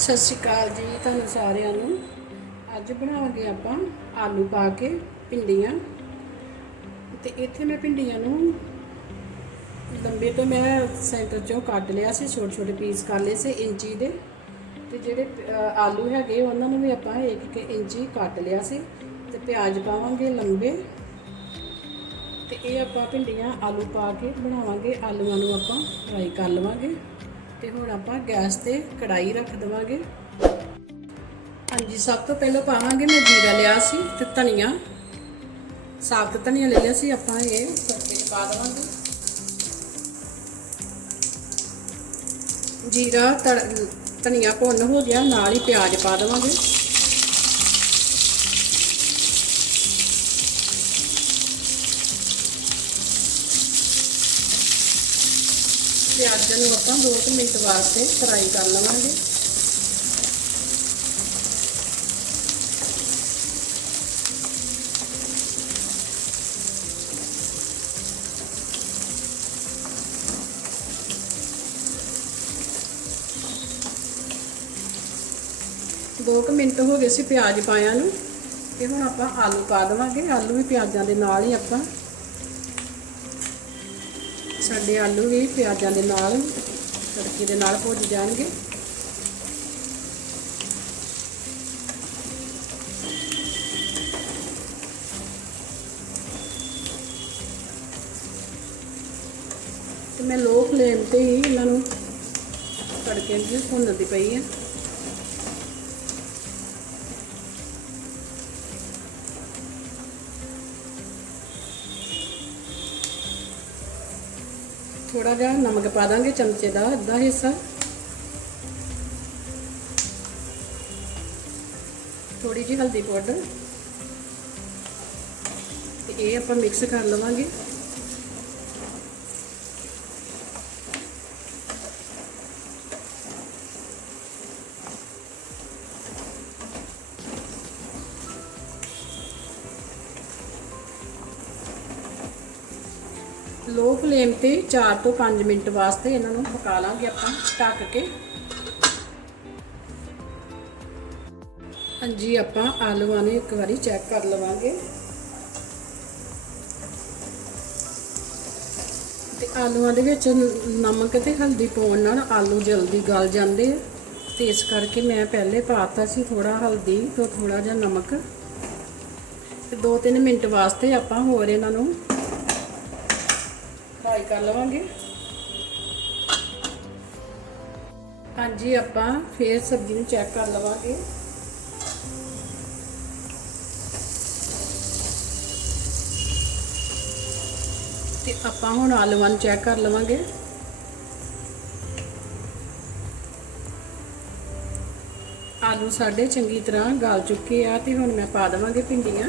ਸਤਿ ਸ਼੍ਰੀ ਅਕਾਲ ਜੀ ਤੁਹਾਨੂੰ ਸਾਰਿਆਂ ਨੂੰ। ਅੱਜ ਬਣਾਵਾਂਗੇ ਆਪਾਂ ਆਲੂ ਪਾ ਕੇ ਭਿੰਡੀਆਂ। ਤੇ ਇੱਥੇ ਮੈਂ ਭਿੰਡੀਆਂ ਨੂੰ ਲੰਬੇ ਤੋਂ ਮੈਂ ਸੈਂਟਰ ਚੋਂ ਕੱਟ ਲਿਆ ਸੀ ਛੋਟੇ ਛੋਟੇ ਪੀਸ ਕਰ ਲਏ ਸੀ ਇੰਚੀ ਦੇ। ਤੇ ਜਿਹੜੇ ਆਲੂ ਹੈਗੇ ਉਹਨਾਂ ਨੂੰ ਵੀ ਆਪਾਂ ਇੱਕ ਇੱਕ ਇੰਚੀ ਕੱਟ ਲਿਆ ਸੀ। ਤੇ ਪਿਆਜ਼ ਪਾਵਾਂਗੇ ਲੰਬੇ। ਤੇ ਇਹ ਆਪਾਂ ਭਿੰਡੀਆਂ ਆਲੂ ਪਾ ਕੇ ਬਣਾਵਾਂਗੇ। ਆਲੂਆਂ ਨੂੰ ਆਪਾਂ ਫਰਾਈ ਕਰ ਲਵਾਂਗੇ। ਤੇ ਹੁਣ ਆਪਾਂ ਗੈਸ ਤੇ ਕੜਾਈ ਰੱਖ ਦਵਾਂਗੇ। ਹਾਂਜੀ, ਸਭ ਤੋਂ ਪਹਿਲਾਂ ਪਾਵਾਂਗੇ ਮੈਂ ਜੀਰਾ ਲਿਆ ਸੀ ਤੇ ਧਨੀਆ। ਸਾਬਤ ਧਨੀਆ ਲੈ ਲਿਆ ਸੀ, ਆਪਾਂ ਇਹ ਤੜਕੇ 'ਚ ਪਾ ਦਵਾਂਗੇ। ਜੀਰਾ ਤੜ- ਧਨੀਆ ਭੁੰਨ ਹੋ ਗਿਆ, ਨਾਲ ਹੀ ਪਿਆਜ਼ ਪਾ ਦਵਾਂਗੇ। ਪਿਆਜ਼ਾਂ ਨੂੰ ਆਪਾਂ 2 ਮਿੰਟ ਵਾਸਤੇ ਫਰਾਈ ਕਰ ਲਵਾਂਗੇ। ਦੋ ਕੁ ਮਿੰਟ ਹੋ ਗਏ ਸੀ ਪਿਆਜ਼ ਪਾਇਆ ਨੂੰ, ਤੇ ਹੁਣ ਆਪਾਂ ਆਲੂ ਪਾ ਦੇਵਾਂਗੇ। ਆਲੂ ਵੀ ਪਿਆਜ਼ਾਂ ਦੇ ਨਾਲ ਹੀ ਆਪਾਂ ਸਾਡੇ ਆਲੂ ਵੀ ਪਿਆਜ਼ਾਂ ਦੇ ਨਾਲ, ਤੜਕੇ ਦੇ ਨਾਲ ਭੁੱਜ ਜਾਣਗੇ। ਤੇ ਮੈਂ ਲੋ ਫਲੇਮ ਤੇ ਹੀ ਇਹਨਾਂ ਨੂੰ ਤੜਕੇ ਨੂੰ ਭੁੰਨਦੀ ਪਈ ਆ। ਥੋੜਾ ਜਿਹਾ ਨਮਕ ਪਾ ਦਾਂਗੇ ਚਮਚੇ ਦਾ, ਅੱਧਾ ਹਿੱਸਾ। ਥੋੜੀ ਜਿਹੀ ਹਲਦੀ ਪਾਊਡਰ। ਤੇ ਇਹ ਆਪਾਂ ਮਿਕਸ ਕਰ ਲਵਾਂਗੇ। ਲੋ ਫਲੇਮ ਤੇ 4 ਤੋਂ 5 ਮਿੰਟ ਵਾਸਤੇ ਇਹਨਾਂ ਨੂੰ ਪਕਾ ਲਾਂਗੇ ਆਪਾਂ, ਢੱਕ ਕੇ। ਹਾਂਜੀ, ਆਪਾਂ ਆਲੂਆਂ ਨੂੰ ਇੱਕ ਵਾਰੀ ਚੈੱਕ ਕਰ ਲਵਾਂਗੇ। ਤੇ ਆਲੂਆਂ ਦੇ ਵਿੱਚ ਨਮਕ ਤੇ ਹਲਦੀ ਪਾਉਣ ਨਾਲ ਆਲੂ ਜਲਦੀ ਗਲ ਜਾਂਦੇ ਆ। ਤੇ ਇਸ ਕਰਕੇ ਮੈਂ ਪਹਿਲੇ ਪਾਤਾ ਸੀ ਥੋੜਾ ਹਲਦੀ ਤੇ ਥੋੜਾ ਜਿਹਾ ਨਮਕ। ਤੇ 2-3 ਮਿੰਟ ਵਾਸਤੇ ਆਪਾਂ ਹੋਰ ਇਹਨਾਂ ਨੂੰ ਫਰਾਈ ਕਰ ਲਵਾਂਗੇ। ਹਾਂਜੀ, ਆਪਾਂ ਫੇਰ ਸਬਜ਼ੀ ਨੂੰ ਚੈੱਕ ਕਰ ਲਵਾਂਗੇ। ਤੇ ਆਪਾਂ ਹੁਣ ਆਲੂਆਂ ਨੂੰ ਚੈੱਕ ਕਰ ਲਵਾਂਗੇ। ਆਲੂ ਸਾਡੇ ਚੰਗੀ ਤਰ੍ਹਾਂ ਗਲ ਚੁੱਕੇ ਆ ਤੇ ਹੁਣ ਮੈਂ ਪਾ ਦੇਵਾਂਗੇ ਭਿੰਡੀਆਂ।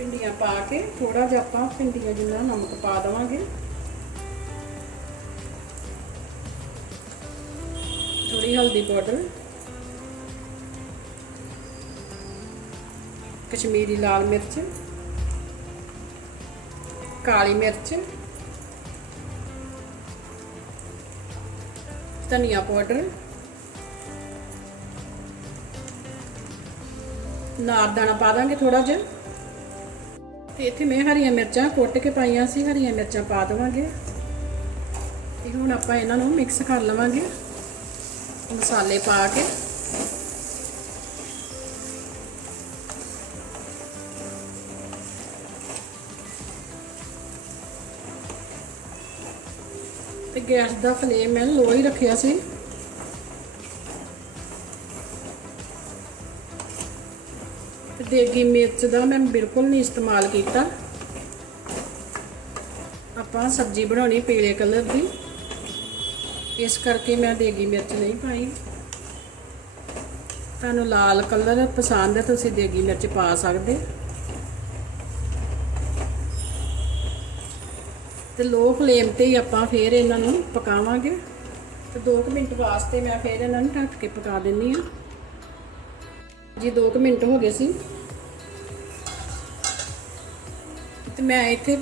ਭਿੰਡੀਆਂ ਪਾ ਕੇ ਥੋੜਾ ਜਿਹਾ ਆਪਾਂ ਭਿੰਡੀਆਂ ਜਿੰਨਾ ਨਮਕ ਪਾ ਦੇਵਾਂਗੇ। ਥੋੜੀ ਹਲਦੀ ਪਾਊਡਰ। ਕਸ਼ਮੀਰੀ ਲਾਲ ਮਿਰਚ। ਕਾਲੀ ਮਿਰਚ। ਧਨੀਆ ਪਾਊਡਰ। ਨਾਰਦਾਣਾ ਪਾ ਦਾਂਗੇ ਥੋੜਾ ਜਿਹਾ। ਤੇ ਇੱਥੇ ਮੈਂ ਹਰੀਆਂ ਮਿਰਚਾਂ ਕੁੱਟ ਕੇ ਪਾਈਆਂ ਸੀ, ਹਰੀਆਂ ਮਿਰਚਾਂ ਪਾ ਦੇਵਾਂਗੇ। ਤੇ ਹੁਣ ਆਪਾਂ ਇਹਨਾਂ ਨੂੰ ਮਿਕਸ ਕਰ ਲਵਾਂਗੇ, ਮਸਾਲੇ ਪਾ ਕੇ। ਤੇ ਗੈਸ ਦਾ ਫਲੇਮ ਮੈਂ ਲੋ ਹੀ ਰੱਖਿਆ ਸੀ। ਦੇਗੀ ਮਿਰਚ ਦਾ ਮੈਂ ਬਿਲਕੁਲ ਨਹੀਂ ਇਸਤੇਮਾਲ ਕੀਤਾ। ਆਪਾਂ ਸਬਜ਼ੀ ਬਣਾਉਣੀ ਪੀਲੇ ਕਲਰ ਦੀ। ਇਸ ਕਰਕੇ ਮੈਂ ਦੇਗੀ ਮਿਰਚ ਨਹੀਂ ਪਾਈ। ਤੁਹਾਨੂੰ ਲਾਲ ਕਲਰ ਪਸੰਦ ਹੈ, ਤੁਸੀਂ ਦੇਗੀ ਮਿਰਚ ਪਾ ਸਕਦੇ। ਤੇ ਲੋ ਫਲੇਮ ਤੇ ਹੀ ਆਪਾਂ ਫੇਰ ਇਹਨਾਂ ਨੂੰ ਪਕਾਵਾਂਗੇ। ਤੇ 2 ਮਿੰਟ ਵਾਸਤੇ ਮੈਂ ਫੇਰ ਇਹਨਾਂ ਨੂੰ ਢੱਕ ਕੇ ਪਕਾ ਦਿੰਨੀ ਆ। ਜੀ 2 ਮਿੰਟ ਹੋ ਗਏ ਸੀ। ਤੇ ਮੈਂ ਇੱਥੇ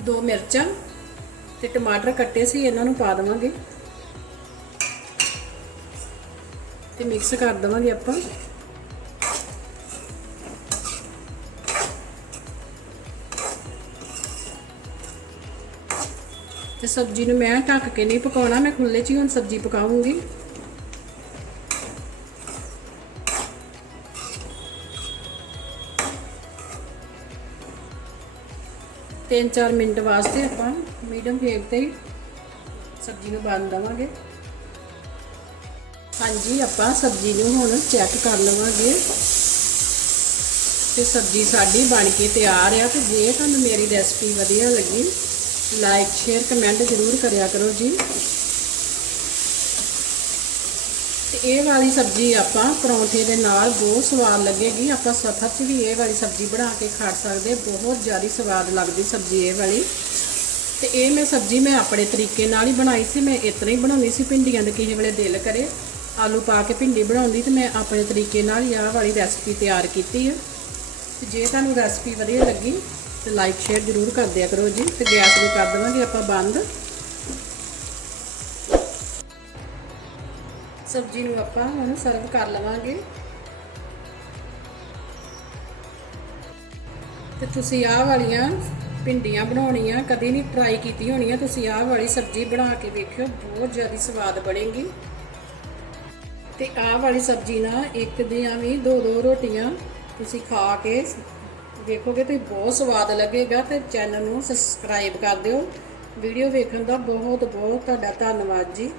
ਦੋ ਮਿਰਚਾਂ ਤੇ ਟਮਾਟਰ ਕੱਟੇ ਸੀ, ਇਹਨਾਂ ਨੂੰ ਪਾ ਦੇਵਾਂਗੇ। ਤੇ ਮਿਕਸ ਕਰ ਦੇਵਾਂਗੇ ਆਪਾਂ। ਤੇ ਸਬਜ਼ੀ ਨੂੰ ਮੈਂ ਢੱਕ ਕੇ ਨਹੀਂ ਪਕਾਉਣਾ, ਮੈਂ ਖੁੱਲੇ 'ਚ ਹੀ ਹੁਣ ਸਬਜ਼ੀ ਪਕਾਉਂਗੀ। ਤਿੰਨ ਚਾਰ ਮਿੰਟ ਵਾਸਤੇ ਆਪਾਂ ਮੀਡੀਅਮ ਫਲੇਮ ਤੇ ਹੀ ਸਬਜ਼ੀ ਨੂੰ ਬੰਨ ਦੇਵਾਂਗੇ। ਹਾਂਜੀ, ਆਪਾਂ ਸਬਜ਼ੀ ਨੂੰ ਹੁਣ ਚੈੱਕ ਕਰ ਲਵਾਂਗੇ। ਤੇ ਸਬਜ਼ੀ ਸਾਡੀ ਬਣ ਕੇ ਤਿਆਰ ਆ ਤੇ ਜੇ ਤੁਹਾਨੂੰ ਮੇਰੀ ਰੈਸਪੀ ਵਧੀਆ ਲੱਗੀ ਲਾਈਕ ਸ਼ੇਅਰ ਕਮੈਂਟ ਜ਼ਰੂਰ ਕਰਿਆ ਕਰੋ ਜੀ ਤੇ ਇਹ ਵਾਲੀ ਸਬਜ਼ੀ ਆਪਾਂ ਪਰੌਂਠੇ ਦੇ ਨਾਲ ਬਹੁਤ ਸਵਾਦ ਲੱਗੇਗੀ। ਆਪਾਂ ਸਫਰ 'ਚ ਵੀ ਇਹ ਵਾਲੀ ਸਬਜ਼ੀ ਬਣਾ ਕੇ ਖਾ ਸਕਦੇ ਬਹੁਤ ਜ਼ਿਆਦਾ ਸਵਾਦ ਲੱਗਦੀ ਸਬਜ਼ੀ ਇਹ ਵਾਲੀ। ਤੇ ਇਹ ਮੈਂ ਸਬਜ਼ੀ ਮੈਂ ਆਪਣੇ ਤਰੀਕੇ ਨਾਲ ਹੀ ਬਣਾਈ ਸੀ। ਮੈਂ ਇਤਨਾ ਹੀ ਬਣਾਉਣੀ ਸੀ ਭਿੰਡੀਆਂ ਦੇ ਕਿਸੇ ਵੇਲੇ ਦਿਲ ਕਰੇ। ਆਲੂ ਪਾ ਕੇ ਭਿੰਡੀ ਬਣਾਉਂਦੀ ਤੇ ਮੈਂ ਆਪਣੇ ਤਰੀਕੇ ਨਾਲ ਹੀ ਆਹ ਵਾਲੀ ਰੈਸਪੀ ਤਿਆਰ ਕੀਤੀ ਹੈ ਤੇ ਜੇ ਤੁਹਾਨੂੰ ਰੈਸਪੀ ਵਧੀਆ ਲੱਗੀ ਤੇ ਲਾਈਕ ਸ਼ੇਅਰ ਜ਼ਰੂਰ ਕਰ ਦਿਆ ਕਰੋ ਜੀ। ਤੇ ਗੈਸ ਨੂੰ ਕਰ ਦੇਵਾਂਗੇ ਆਪਾਂ ਬੰਦ। ਸਬਜ਼ੀ ਨੂੰ ਆਪਾਂ ਹੁਣ ਸਰਵ ਕਰ ਲਵਾਂਗੇ। ਤੇ ਤੁਸੀਂ ਆਹ ਵਾਲੀਆਂ ਭਿੰਡੀਆਂ ਬਣਾਉਣੀਆਂ, ਕਦੀ ਨਹੀਂ ਟਰਾਈ ਕੀਤੀ ਹੋਣੀ ਹੋਣੀਆਂ, ਤੁਸੀਂ ਆਹ ਵਾਲੀ ਸਬਜ਼ੀ ਬਣਾ ਕੇ ਵੇਖਿਓ, ਬਹੁਤ ਜ਼ਿਆਦਾ ਸਵਾਦ ਬਣੇਗੀ। ਤੇ ਆਹ ਵਾਲੀ ਸਬਜ਼ੀ ਨਾਲ ਇੱਕ ਦੀਆਂ ਵੀ ਦੋ ਦੋ ਰੋਟੀਆਂ ਤੁਸੀਂ ਖਾ ਕੇ ਵੇਖੋਗੇ ਤੇ ਬਹੁਤ ਸਵਾਦ ਲੱਗੇਗਾ ਤੇ ਚੈਨਲ ਨੂੰ ਸਬਸਕ੍ਰਾਈਬ ਕਰ ਦਿਓ। ਵੀਡੀਓ ਵੇਖਣ ਦਾ ਬਹੁਤ ਬਹੁਤ ਤੁਹਾਡਾ ਧੰਨਵਾਦ ਜੀ।